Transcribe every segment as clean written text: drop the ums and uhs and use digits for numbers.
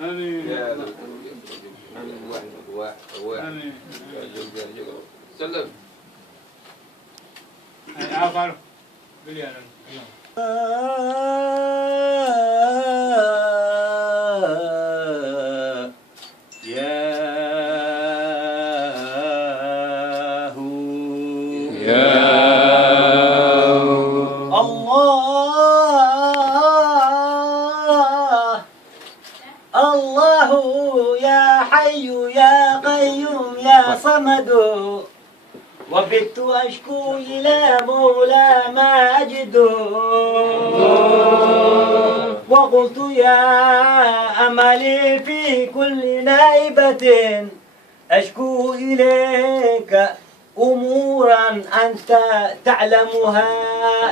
آمين يا آمين سلم عافر باليانا الله يا حي يا قيوم يا صمد وبت أشكو إلى مولى ما أجد وقلت يا أملي في كل نائبة أشكو إليك أمورا أنت تعلمها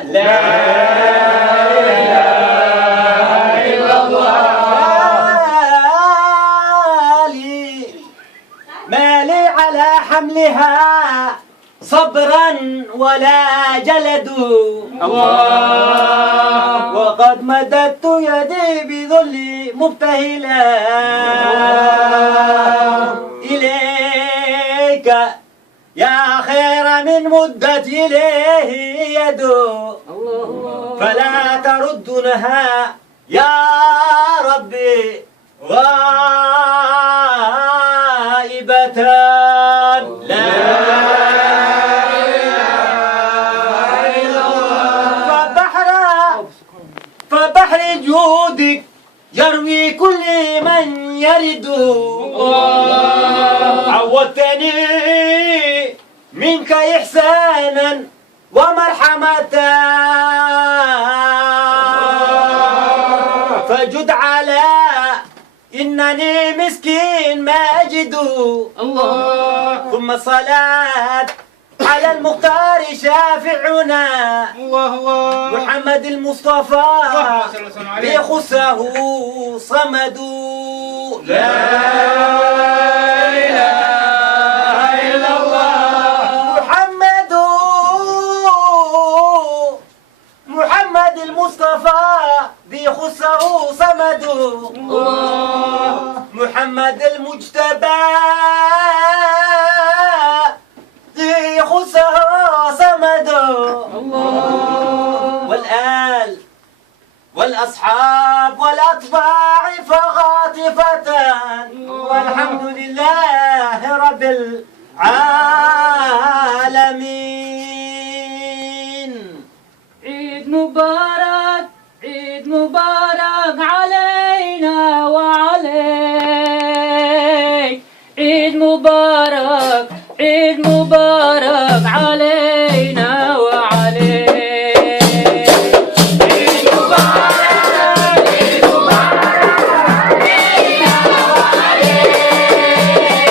لا إله إلا الله ما لي على حملها صبرا ولا جلد الله وقد مددت يدي بذلي مبتهلا إليك يا خير من مدت إليه يد فلا تردنها يا ربي غائبة لا فبحر جودك يروي كل من يرد عودتني منك إحسانا ومرحمة فجد على إنني مسكين ما أجد الله ثم صلاة على المختار شافعنا محمد المصطفى ليخصه صمد لا إله إلا الله محمد المصطفى بيخصه صمد محمد المجتبى بيخصه صمد والآل والأصحاب والأطباع فغاطفة والحمد لله رب العالمين. عيد مبارك عيد مبارك علينا وعليك عيد مبارك عيد مبارك علينا وعليك عيد مبارك عيد مبارك علينا وعليك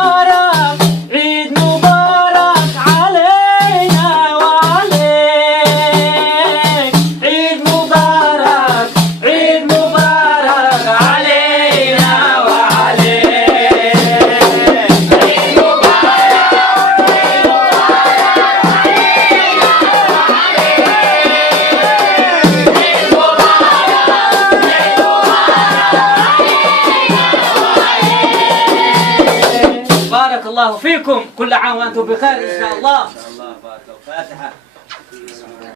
مبارك عيد مبارك علينا وعليك عيد مبارك عيد مبارك علينا وعليك عيد بارك الله فيكم، كل عام وانتم بخير ان شاء الله. بارك الله. فاتحة.